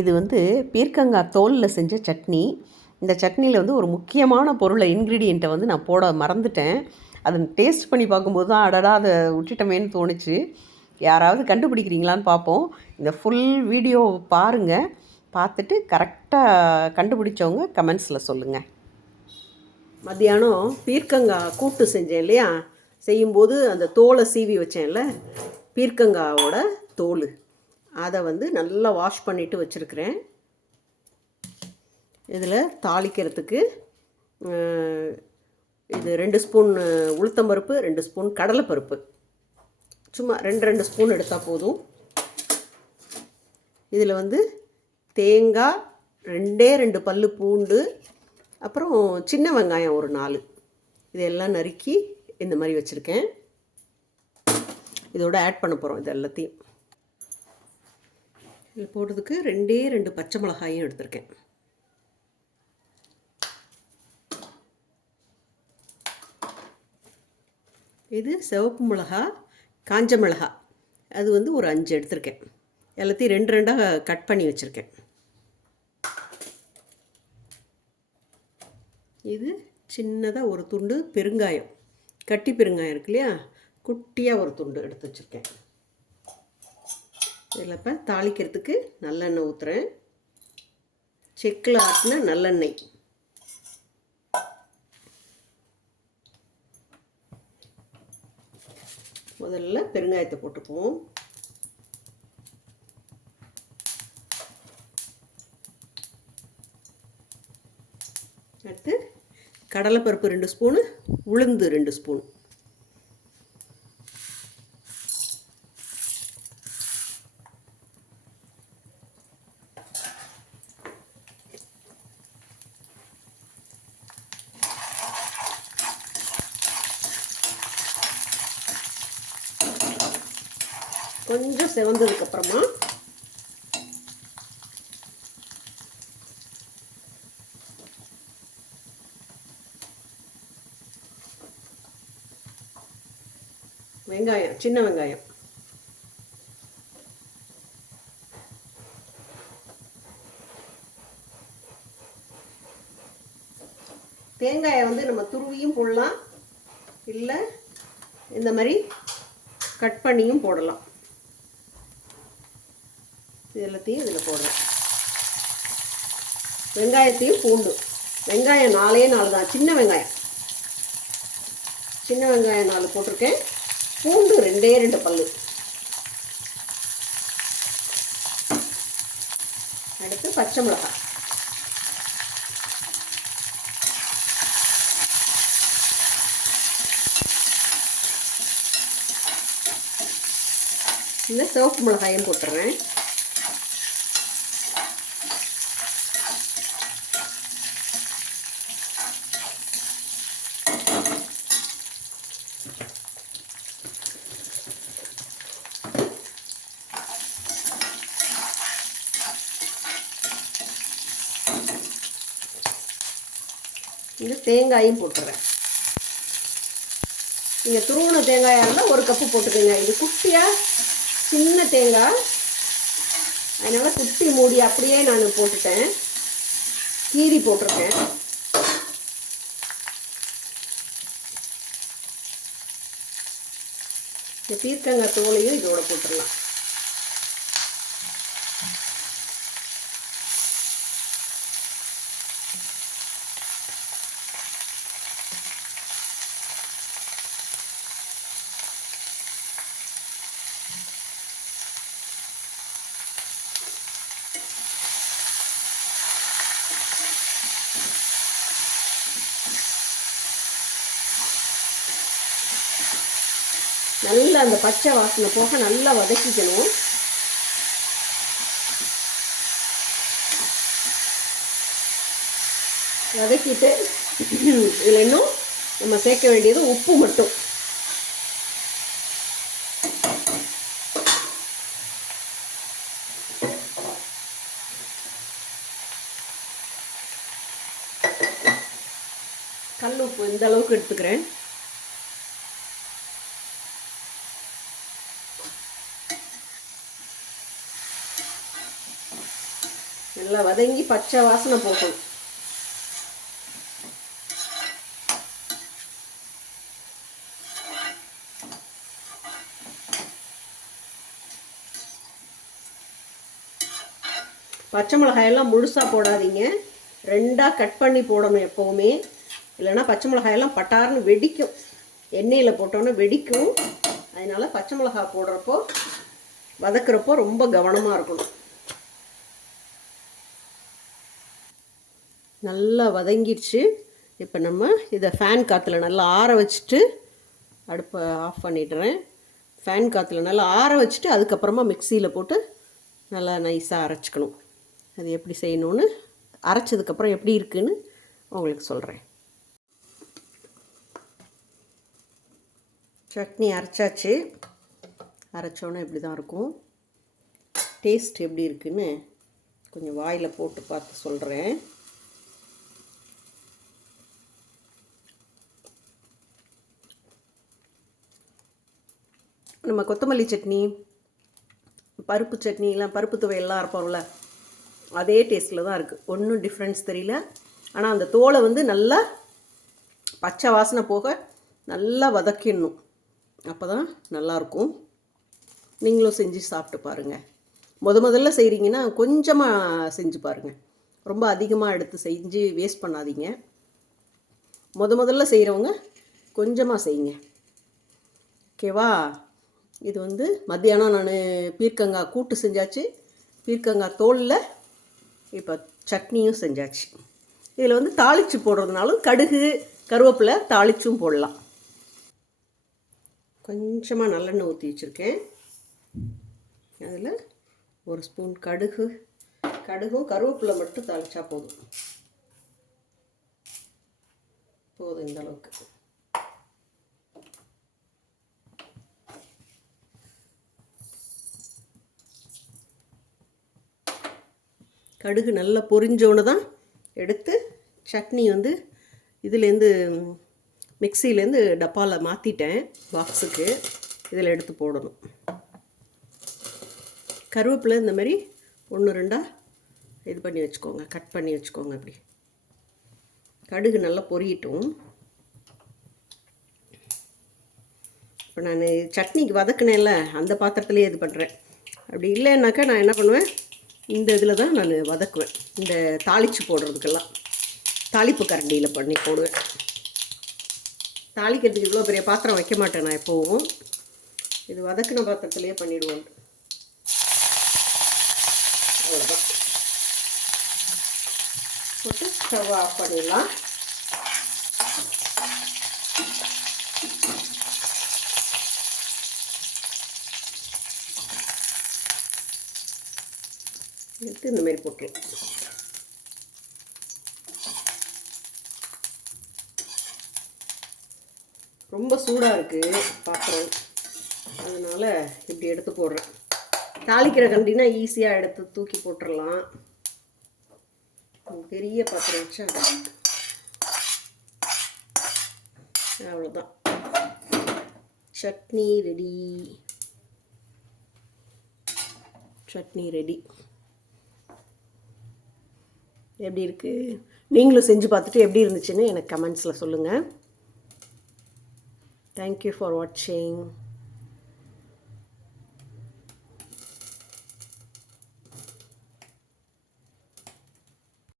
இது வந்து பீர்க்கங்காய் தோலில் செஞ்ச சட்னி. இந்த சட்னியில் வந்து ஒரு முக்கியமான பொருளை இன்க்ரீடியண்ட்டை வந்து நான் போட மறந்துட்டேன். அதை டேஸ்ட் பண்ணி பார்க்கும்போது தான் அடடா அதை விட்டுட்டமேன்னு தோணுச்சு. யாராவது கண்டுபிடிக்கிறீங்களான்னு பார்ப்போம். இந்த ஃபுல் வீடியோ பாருங்கள் பார்த்துட்டு கரெக்டாக கண்டுபிடிச்சவங்க கமெண்ட்ஸில் சொல்லுங்கள் மத்தியானம் பீர்க்கங்காய் கூட்டு செஞ்சேன் இல்லையா? செய்யும்போது அந்த தோலை சீவி வச்சேன்ல பீர்க்கங்காவோட தோல். அதை வந்து நல்லா வாஷ் பண்ணிவிட்டு வச்சுருக்கிறேன். இதில் தாளிக்கிறதுக்கு இது ரெண்டு ஸ்பூன் உளுத்தம்பருப்பு ரெண்டு ஸ்பூன் கடலைப்பருப்பு சும்மா ரெண்டு ரெண்டு ஸ்பூன் எடுத்தால் போதும். இதில் வந்து தேங்காய் ரெண்டே ரெண்டு பல் பூண்டு அப்புறம் சின்ன வெங்காயம் ஒரு நாலு. இதெல்லாம் நறுக்கி இந்த மாதிரி வச்சுருக்கேன். இதோட ஆட் பண்ண போகிறோம் இது எல்லாத்தையும். இதில் போடுறதுக்கு ரெண்டே ரெண்டு பச்சை மிளகாயும் எடுத்திருக்கேன். இது சிவப்பு மிளகா காஞ்ச மிளகா. அது வந்து ஒரு அஞ்சு எடுத்திருக்கேன். எல்லாத்தையும் ரெண்டு ரெண்டாக கட் பண்ணி வச்சுருக்கேன். இது சின்னதாக ஒரு துண்டு பெருங்காயம். கட்டி பெருங்காயம் இருக்கு இல்லையா? குட்டியாக ஒரு துண்டு எடுத்து வச்சுருக்கேன். இதில் இப்போ தாளிக்கிறதுக்கு நல்லெண்ணெய் ஊற்றுறேன் செக்கில் ஆட்டின நல்லெண்ணெய். முதல்ல பெருங்காயத்தை போட்டுக்குவோம். அடுத்து கடலைப்பருப்பு ரெண்டு ஸ்பூனு உளுந்து ரெண்டு ஸ்பூன். கொஞ்சம் செவந்ததுக்கு அப்புறமா வெங்காயம் சின்ன வெங்காயம். தேங்காயை வந்து நம்ம துருவியும் போடலாம். இல்லை இந்த மாதிரி கட் பண்ணியும் போடலாம். இது எல்லாத்தையும் இதில் போடுறேன். வெங்காயத்தையும் பூண்டு. வெங்காயம் நாலே நாலு தான். சின்ன வெங்காயம். சின்ன வெங்காயம் நாலு போட்டிருக்கேன். பூண்டு ரெண்டே ரெண்டு பல் அடுத்து பச்சை மிளகாய். இந்த சிவப்பு மிளகாயும் போட்டுறேன். இது தேங்காயும் போட்டுறேன். நீங்கள் துருவண தேங்காயாக இருந்தால் ஒரு கப்பு போட்டுக்கோங்க. இது குட்டியாக சின்ன தேங்காய். அதனால் குட்டி மூடி அப்படியே நான் போட்டுட்டேன். கீரி போட்டிருக்கேன். இந்த பீர்க்கங்காய் தோலையும் இதோட போட்டுடலாம். நல்லா அந்த பச்சை வாசனை போக நல்லா வதக்கிக்கணும். வதக்கிட்டு இதில் இன்னும் நம்ம சேர்க்க வேண்டியது உப்பு மட்டும். கல் உப்பு இந்த அளவுக்கு எடுத்துக்கிறேன். நல்லா வதங்கி பச்சை வாசனை போகணும் பச்சை மிளகாயெல்லாம் முழுசாக போடாதீங்க. ரெண்டாக கட் பண்ணி போடணும் எப்போவுமே. இல்லைன்னா பச்சை மிளகாயெல்லாம் பட்டார்னு வெடிக்கும். எண்ணெயில் போட்டோன்னே வெடிக்கும். அதனால் பச்சை மிளகாய் போடுறப்போ வதக்குறப்போ ரொம்ப கவனமாக இருக்கணும். நல்லா வதங்கிடுச்சு. இப்போ நம்ம இதை ஃபேன் காற்றுல நல்லா ஆற வச்சுட்டு அடுப்பை ஆஃப் பண்ணிடுறேன். ஃபேன் காற்றுல நல்லா ஆற வச்சுட்டு அதுக்கப்புறமா மிக்சியில் போட்டு நல்லா நைஸாக அரைச்சிக்கணும். அது எப்படி செய்யணும்னு அரைச்சதுக்கப்புறம் எப்படி இருக்குன்னு உங்களுக்கு சொல்கிறேன் சட்னி அரைச்சாச்சு. அரைச்சோன்னே இப்படி தான் இருக்கும். டேஸ்ட் எப்படி இருக்குன்னு கொஞ்சம் வாயில் போட்டு பார்த்து சொல்கிறேன் நம்ம கொத்தமல்லி சட்னி பருப்பு சட்னிலாம் பருப்பு துவையெல்லாம் இருப்போம்ல அதே டேஸ்ட்டில் தான் இருக்குது ஒன்றும் டிஃப்ரென்ஸ் தெரியல. ஆனால் அந்த தோலை வந்து நல்லா பச்சை வாசனை போக நல்லா வதக்கிடணும். அப்போ தான் நல்லாயிருக்கும் நீங்களும் செஞ்சு சாப்பிட்டு பாருங்கள் முத முதல்ல செய்கிறீங்கன்னா கொஞ்சமாக செஞ்சு பாருங்கள் ரொம்ப அதிகமாக எடுத்து செஞ்சு வேஸ்ட் பண்ணாதீங்க. முத முதல்ல செய்கிறவங்க கொஞ்சமாக செய்யுங்க. ஓகேவா இது வந்து மத்தியானம் நான் பீர்க்கங்காய் கூட்டு செஞ்சாச்சு. பீர்க்கங்காய் தோலில் இப்போ சட்னியும் செஞ்சாச்சு. இதில் வந்து தாளித்து போடுறதுனாலும் கடுகு கருவேப்பிலை தாளிச்சும் போடலாம். கொஞ்சமாக நல்லெண்ணெய் ஊற்றி வச்சுருக்கேன். அதில் ஒரு ஸ்பூன் கடுகு கடுகும் கருவேப்பிலை மட்டும் தாளிச்சா போதும். போதும் இந்த அளவுக்கு. கடுகு நல்லா பொரிஞ்சோன்னு தான் எடுத்து சட்னி வந்து இதுலேருந்து மிக்சிலேருந்து டப்பாவில் மாற்றிட்டேன் பாக்ஸுக்கு இதில் எடுத்து போடணும். கருவேப்பிலை இந்த மாதிரி ஒன்று ரெண்டாக இது பண்ணி வச்சுக்கோங்க கட் பண்ணி வச்சுக்கோங்க அப்படி. கடுகு நல்லா பொரியட்டும். இப்போ நான் சட்னிக்கு வதக்குனேன்ல அந்த பாத்திரத்துலேயே இது பண்ணுறேன். அப்படி இல்லைன்னாக்கா நான் என்ன பண்ணுவேன் இந்த இதில் தான் நான் வதக்குவேன். இந்த தாளித்து போடுறதுக்கெல்லாம். தாளிப்பு கரண்டியில் பண்ணி போடுவேன். தாளிக்கிறதுக்கு இவ்வளோ பெரிய பாத்திரம் வைக்க மாட்டேன் நான் எப்போவும். இது வதக்கின பாத்திரத்துலேயே பண்ணிடுவேன். அவ்வளோதான் போட்டு ஸ்டவ் ஆஃப் பண்ணிடலாம். எடுத்து இந்த மாதிரி போட்டுருவோம் ரொம்ப சூடாக இருக்குது பாத்திரம். அதனால் இப்படி எடுத்து போடுறேன். தாளிக்கிற கண்டினா ஈஸியாக எடுத்து தூக்கி போட்டுடலாம் பெரிய பாத்திரம் வச்சா அவ்வளோதான் சட்னி ரெடி சட்னி ரெடி எப்படி இருக்குது நீங்களும் செஞ்சு பார்த்துட்டு எப்படி இருந்துச்சுன்னு எனக்கு கமெண்ட்ஸில் சொல்லுங்கள் தேங்க்யூ ஃபார் வாட்சிங்